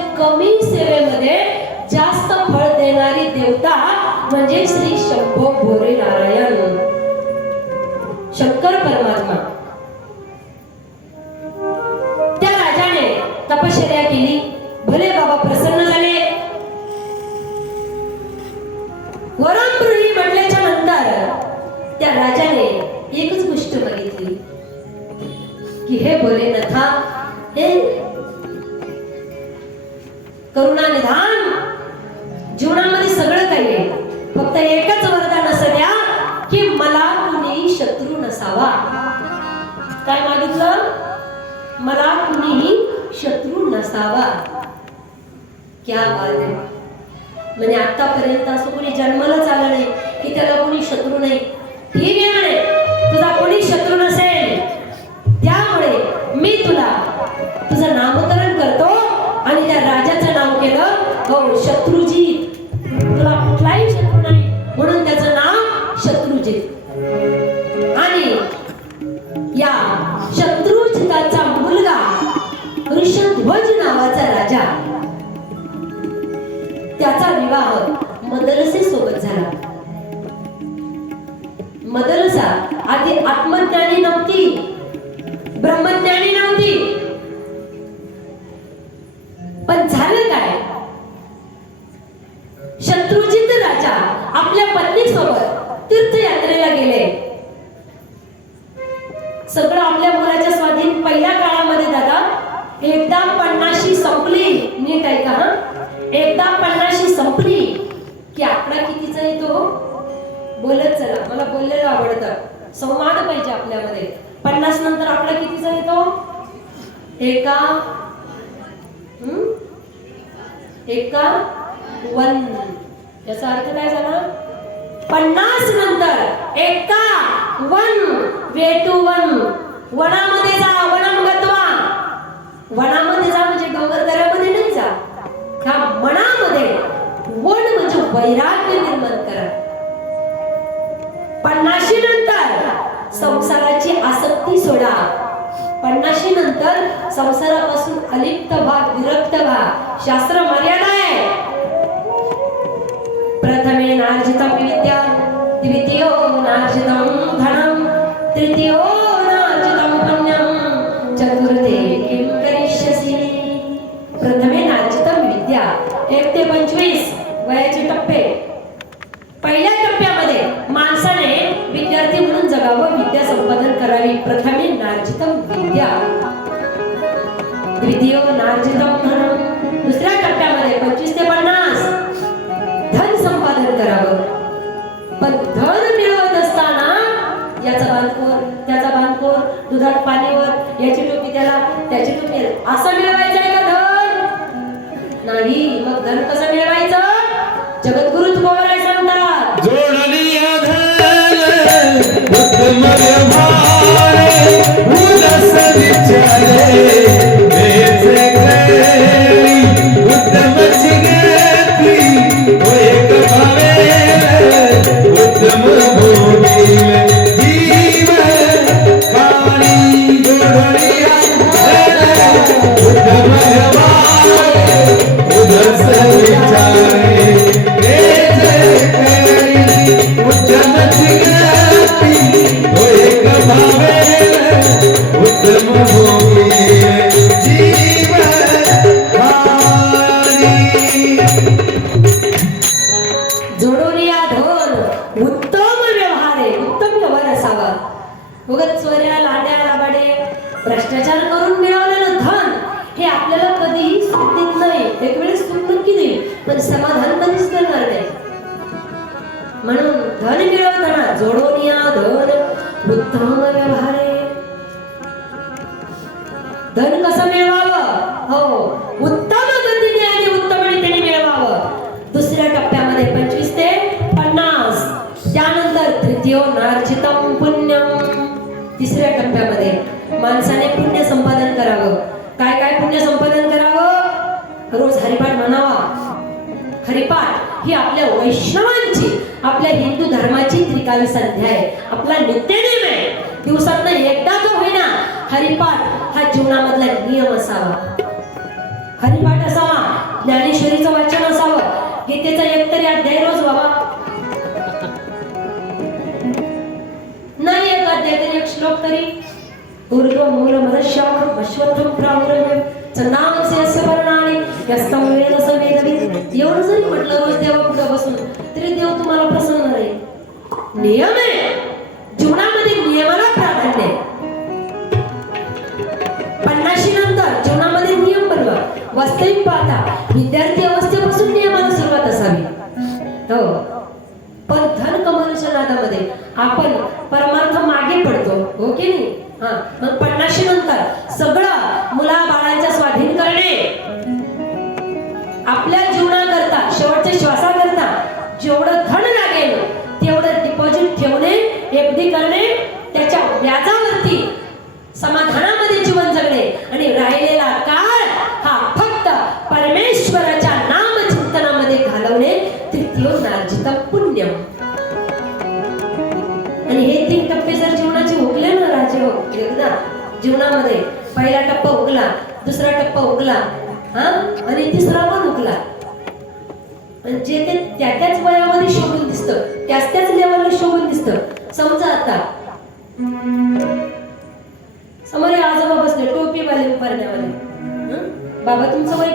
कमी सेवेमध्ये जास्त फळ देणारी देवता म्हणजे श्री शंभो भोरे नारायण शंकर परमात्मा. त्या राजाने तपश्चर्या केली. भले बाबा प्रसन्न झाले. वरून गृही म्हटल्याच्या नंतर त्या राजाने एकच गोष्ट बघितली. की हे भोलेनाथा हे करुणा निधान. जीवनामध्ये सगळं काही आहे. फक्त एकच वरदान असं द्या की मला कुणी शत्रू नसावा. काय मागितलं मला कुणीही शत्रू नसावा. क्या बात आहे. म्हणजे आतापर्यंत असं कोणी जन्मालाच आलं नाही की त्याला कोणी शत्रू नाही. आणि या शत्रुजिताचा मुलगा ऋषध्वज नावाचा राजा. त्याचा विवाह मदरसे सोबत झाला. मदरसा आधी आत्मज्ञानी नव्हती. ब्रह्म संवाद पाहिजे आपल्यामध्ये. पन्नास नंतर आपला कितीचा येतो एका एका वन. याचा अर्थ काय झाला? पन्नास नंतर एका वन. वे टू वन. वनामध्ये जा वनम गत्वा. वनामध्ये जा म्हणजे डोंगर दऱ्यामध्ये नाही जा. ह्या मनामध्ये वन म्हणजे वैराग्य निर्माण करा. पन्नाशी नंतर संसाराची आसक्ती सोडा. पन्नाशी नंतर संसारापासून अलिप्त भाग विरक्त व्हा. शास्त्र मर्यादा आहे. प्रथमे नार्जितम विद्या द्वितीयो नार्जितम धनम तृतीयो नार्जितम पुण्यम. चतुर्थे किम करिष्यसि? प्रथमे नार्जितम विद्या एक ते पंचवीस वयाचे टप्पे द्वितीय नार्जितं दुसऱ्या टप्प्यामध्ये पंचवीस ते पन्नास. धन संपादन करावं. पण धन मिळवत असताना याचा बांधकोर त्याचा बांधकोर दुधात पाणीवर याची टोपी त्याला त्याची टोपी असं मिळवायचं आहे का धन? नाही मग धन कसं मिळवायचं? जगद्गुरु तुकोबराय सांगतात उत्तम धन मिळवताना जोडून या धन उत्तम व्यवहार धन कसं मिळवावं हो उत्तम गतीने आणि उत्तम रीतीने मिळवावं दुसऱ्या टप्प्यामध्ये पंचवीस ते पन्नास त्यानंतर तृतीय नार्जितम पुण्यम तिसऱ्या टप्प्यामध्ये माणसाने पुण्य संपादन करावं काय काय पुण्य संपादन करावं रोज हरिपाठ म्हणावा हरिपाठ ही आपल्या वैष्णवांची आपल्या हिंदू धर्माची त्रिकाली संध्या आहे आपला नित्यनेम आहे. दिवसात एकदा तो होईना. हरिपाठ हा जीवनामधला नियम असावा. हरिपाठ असावा. ज्ञानेश्वरीचं वाचन असावं. गीतेचा एक तरी अध्याय रोज व्हावा. नाही एक अध्याय तरी एक श्लोक तरी. ऊर्ध्व मूल मदशाख अश्वत्थम प्रामुरम चंदांसे अस्य वर्णाने यस्तम वेद सवेदवी एवढं जरी म्हटलं रोज देवा पुढे बसून तरी देव तुम्हाला प्रसन्न राहील नियम आहे. जीवनामध्ये नियमाला प्राधान्य आहे. पन्नाशी नंतर जीवनामध्ये नियम बनवा. वास्तविक पाहता. विद्यार्थी अवस्थेपासून नियमाला सुरुवात असावी. हो. पण धन कमवण्याच्या नादामध्ये आपण परमार्थ मागे पडतो. हो की नाही? हा. मग पन्नाशी नंतर सगळं मुला बाळांच्या स्वाधीन करणे. आपल्या जीवनाकरता शेवटच्या श्वासात आणि हे तीन टप्पे जर जीवनाचे हुकले ना राजे हो एकदा जीवनामध्ये. पहिला टप्पा हुकला दुसरा टप्पा हुकला हा? आणि तिसरा पण हुकला. आणि जे ते त्या त्याच वयामध्ये शोभून दिसतं त्याच त्याच लेवलला शोभून दिसतं. समजा आता समोर आजोबा बसले टोपी वाले उभारण्यावाले. बाबा तुमचं वय